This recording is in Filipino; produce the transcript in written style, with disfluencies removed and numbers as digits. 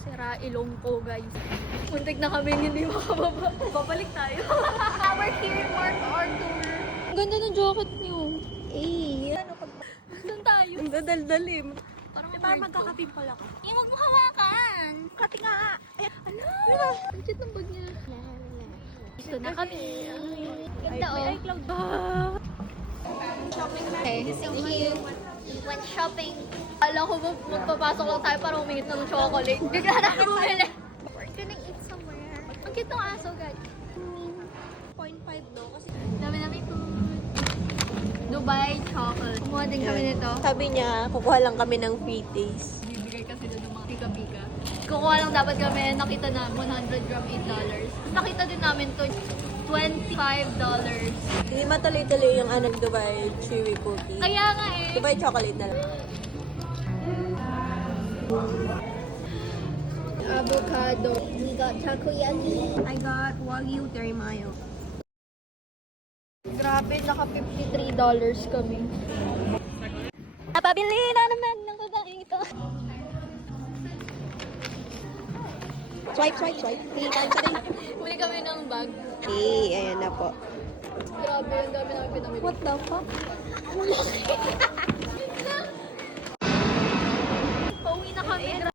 Sira ilong ko, guys. Muntik na kami hindi makababa. Babalik tayo. Our here mark our tour. Ang ganda ng jacket niyo. Ano ka ba? Saan tayo? Ang dadaldal eh. Parang magkakapimple ako. Huwag mo hawakan. Kati nga. Ano? Ang cute ng bag niya. Gusto na kami. Ganda oh. May iCloud ba? Shopping na. Okay, thank you. Went shopping. Alam ko magpapasok lang tayo para humingit ng chocolate. Bigla na bumili. We're gonna eat somewhere. Ang cute ng aso, guys. 0.5 no? Kasi Dami-dami food. Dubai chocolate. Kumuha din kami nito. sabi niya, kukuha lang kami ng free taste. Bibigay kasi doon ng mga pika-pika. Kukuha lang dapat kami, nakita na 100 gram $8. Nakita din namin to $25. Hindi matuloy-tuloy yung Dubai chewy cookie. Kaya nga eh. Dubai chocolate na lang. Avocado. We got takoyaki. I got Wagyu Terimayo. Grabe, naka $53 kami. Napabili na naman ng babaeng ito. Swipe. 3 times a day. Muli kami ng bag. Okay, ayan na po. Grabe, ang dami namin pinamili. What the fuck?